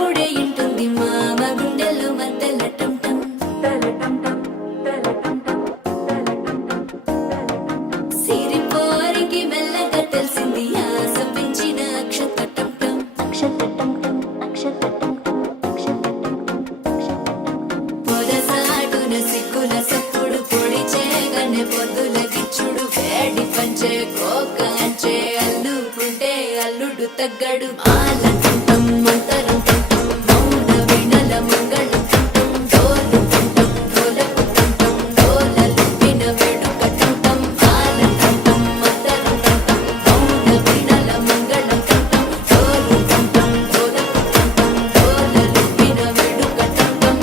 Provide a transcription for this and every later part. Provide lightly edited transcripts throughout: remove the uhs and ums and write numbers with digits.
అప్పుడే ఇంటుంది మామ గుండెల్లో మధ్యల టం టం సిరిపోరికి మెల్లగా తెలిసింది ఆశ పెంచిన అక్షత టం టం పొదసాటున సిగ్గుల సప్పుడు పొడి చేయగానే పొద్దుల గిచ్చుడు వేడి పంచే కోక అంచే అల్లుకుంటే అల్లుడు తగ్గడు మాల టుంటం మంతరం టుంటం మౌన వీణల మంగళం టుంటం డోలు టుంటం డోలకు టుంటం డోలలు విన వేడుక టుంటం మాల టుంటం మంతరం టుంటం మౌన వీణల మంగళం టుంటం డోలు టుంటం డోలకు టుంటం డోలలు విన వేడుక టుంటం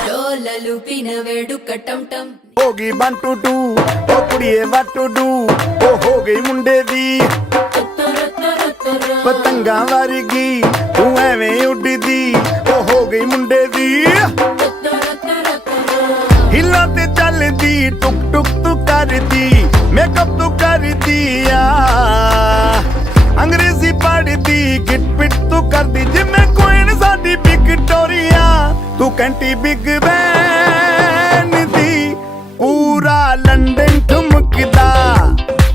డోలలు విన వేడుక టం టం होगी 1 2 2 ओ कुड़िए what to do ओ हो गई मुंडे दी पतंगा वारगी तू एवें उड़दी ओ हो गई मुंडे दी हिला ते चलदी टुक टुक तू करदी मेकअप तू करदी अंग्रेजी पढ़दी गिट पिट तू करदी जिम्मे क्वीन साडी विक्टोरिया तू कैंटी बिग बैन दी पूरा लंदन ठुमकदा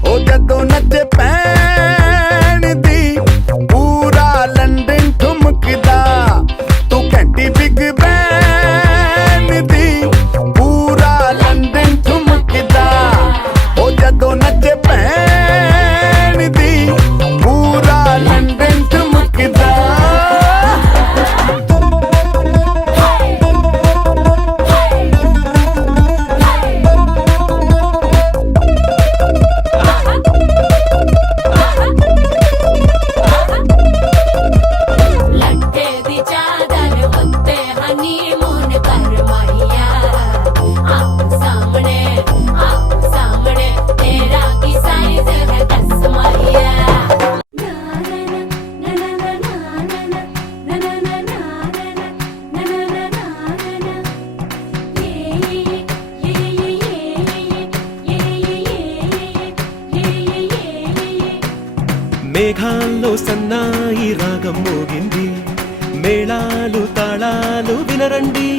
ओ जदों नचे पैन दी पूरा लंदन ठुमकदा तू कैंटी बिग बैन दी पूरा लंदन ठुमकदा ओ जदों नचे पैन दी पूरा लंदन ठुमकदा लट्टे दी चादर उत्ते हनीमून कर मैया आप सामने तेरा की साइज है 10 मैया మేఘాల్లో సన్నాయి రాగం మోగింది మేళాలు తాళాలు వినరండి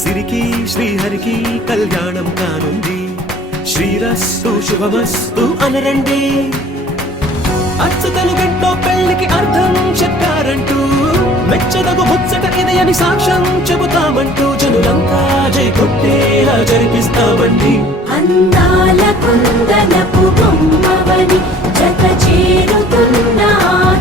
సిరికి శ్రీహరికి కళ్యాణం కానుంది శ్రీరస్తు శుభమస్తు అనరండి అచ్చు తెలుగింట్లో పెళ్లికి అర్థం చెప్పారంటూ మెచ్చదగు ముచ్చట ఇది అని సాక్ష్యం చెబుతామంటూ జనులంతా జై కొట్టేలా జరిపిస్తామండి అందాల కుందనపు బొమ్మవని జత చేరుతున్న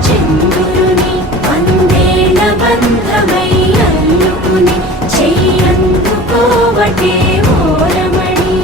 చంద్రుని వందేళ్ల బంధమై అల్లుకుని చెయ్యందుకోవటే ఓరమణి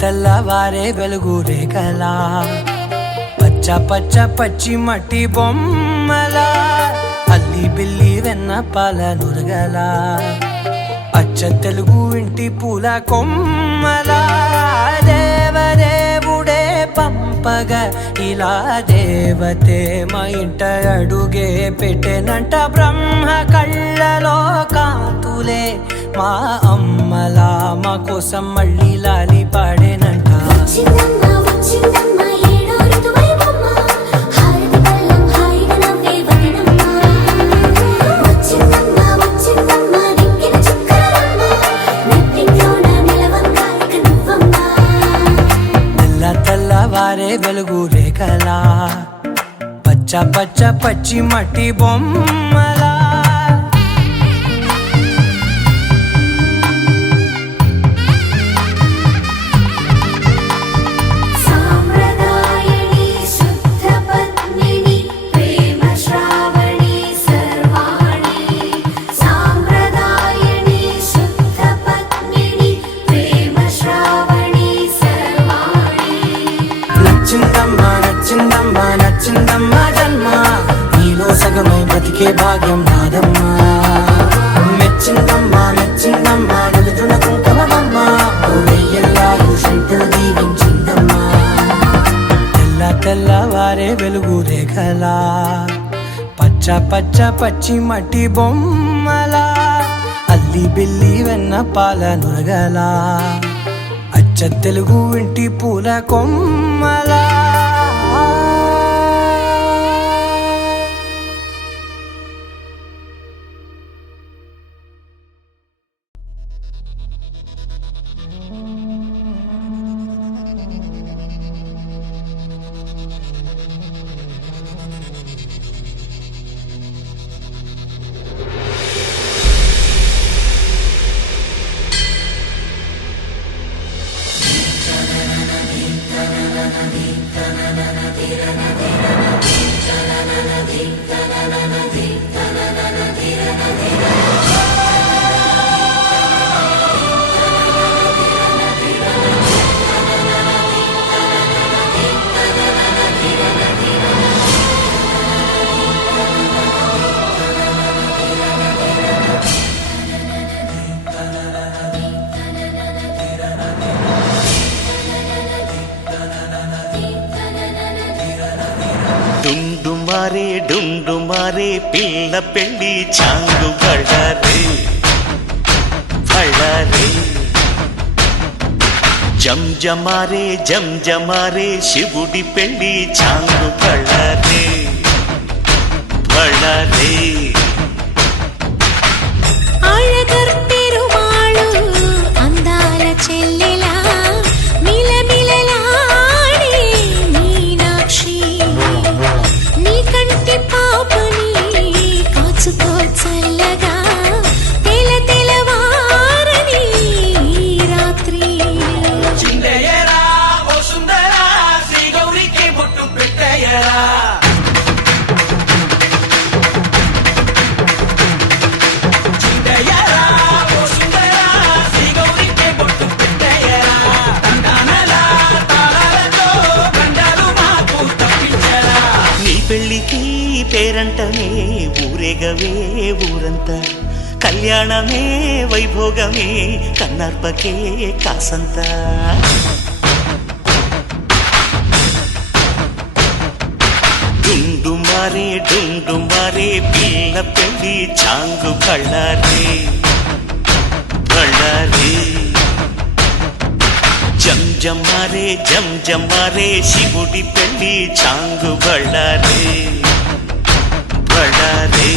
తెల్లవారే వెలుగు రేఖలా పచ్చ పచ్చ పచ్చి మట్టి బొమ్మలా అల్లి బిల్లి వెన్న పాల నురగలా అచ్చ తెలుగు ఇంటి పూల కొమ్మలా దేవదేవుడే పంపగా ఇలా దేవతే మా ఇంట అడుగే పెట్టెనంట బ్రహ్మ కళ్ళలో కాంతులే మా అమ్మలా మా కోసం మళ్ళీ లాలి పాడేనంట వచ్చిందమ్మ వచ్చిందమ్మ ఏడో ఋతువైవమ్మ హారతి పళ్ళం హాయిగా నవ్వే వదనమ్మ వచ్చిందమ్మ వచ్చిందమ్మ దిక్కిన చుక్కలమ్మ నెట్టింట్లోన నిలవంగా ఇక నువ్వమ్మ తెల్ల తెల్లవారే వెలుగు రేఖలా పచ్చ పచ్చ పచ్చి మట్టి బొమ్మలా సాంప్రదాయని శుద్ధ పద్మిని ప్రేమ శ్రావణి సర్వాణి సాంప్రదాయని శుద్ధ పద్మిని ప్రేమ శ్రావణి సర్వాణి నచ్చిందమ్మా నచ్చిందమ్మా నచ్చిందమ్మా జన్మ నీలో సగమై బ్రతికే భాగ్యం నాదమ్మా మెచ్చిందమ్మా మెచ్చిందమ్మా నిలుతున్న కుంకుమమ్మా వెయ్యల్లాలు శంకరు దీవించిందమ్మా తెల్ల తెల్లవారే వెలుగు రేఖలా పచ్చ పచ్చ పచ్చి మట్టి బొమ్మలా అల్లి బిల్లి వెన్న పాల నురగలా అచ్చ తెలుగు ఇంటి పూల కొమ్మలా డుండు మారే పిల్ల పెళ్ళి చాంగు బళ్ళారే బళ్ళారే జంజమారే శివుడి పెళ్ళి చాంగు బళ్ళారే బళ్ళారే అழகర్ పెరుమాళు అందాల చెల్లెలా మిలమిలలాడే మీనాక్షి నీ కంటి పాపని కాచుకో చల్లగా తెల తెలవారని రాత్రి చిందయ్యరా ఓ సుందరా శ్రీ గౌరికి బొట్టు పెట్టయ్యరా పెళ్ళికి పేరంటమే ఊరేగవే ఊరంతా కళ్యాణమే వైభోగమే కన్నార్పకే కాసంత డుండు మారే పిల్ల పెళ్ళి చాంగు బళ్ళారే బళ్ళారే జంజమారే శివుడి పెళ్ళి చాంగు బళ్ళారే బళ్ళారే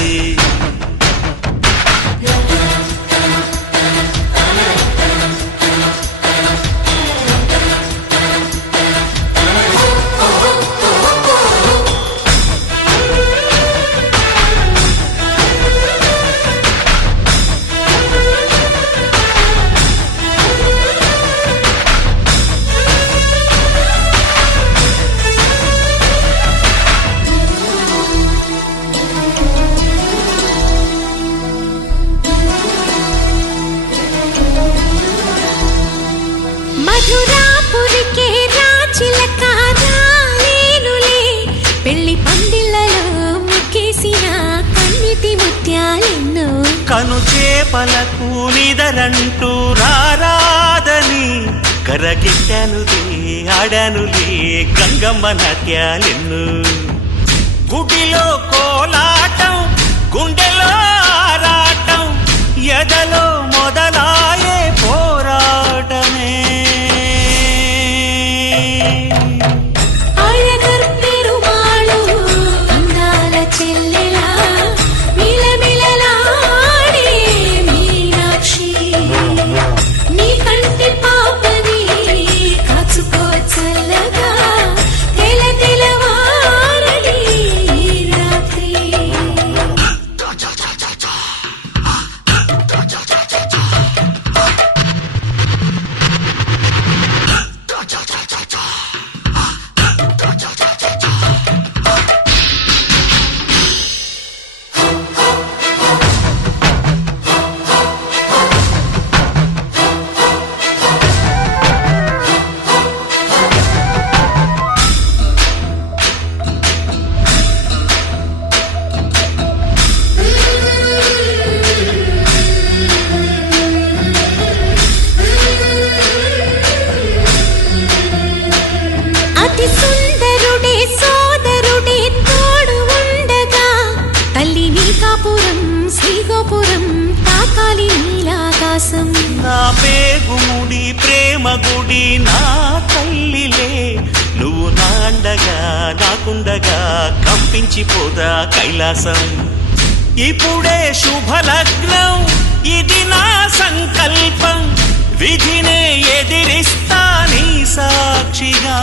కను చేపలకు నిదరంటూ రారాదని కరగిట్టనులే ఆడనులే గంగమ్మ నాట్యాలెన్ను గుడిలో కోలాటం గుండెలో ఆరాటం ఎదలో మొదలాయే పోరాటమే అళగర్ పెరుమాళు అందాల చెల్లెలా మిలమిలలాడే మీనాక్షి నీ కంటి పాపని కాచుకో చల్లగా తెల తెలవారని ఈ రాత్రి అతి సుందరుడే సోదరుడే తోడు ఉండగా తల్లి నీ కాపురం శ్రీగోపురం తాకాలి నీలాకాశం నా పేగుముడి ప్రేమ గుడి నా తల్లిలే నువ్వు నా అండగా నాకుండగా కంపించిపోదా కైలాసం ఇప్పుడే శుభలగ్నం ఇది నా సంకల్పం విధినే ఎదిరిస్తా నీ సాక్షిగా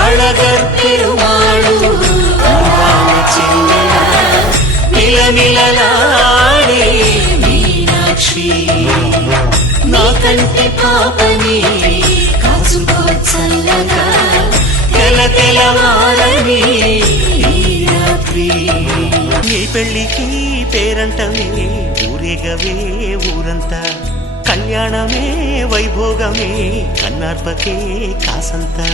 అళగర్ పెరుమాళు అందాల చెల్లెలా మిలమిలలాడే మీనాక్షి నీ కంటి పాపని కాచుకో చల్లగా తెల తెలవారని ఈ రాత్రి నీ పెళ్ళికి పేరంటమే ఊరేగవే ఊరంతా కళ్యాణమే వైభోగమే కన్నార్పకే కాసంతా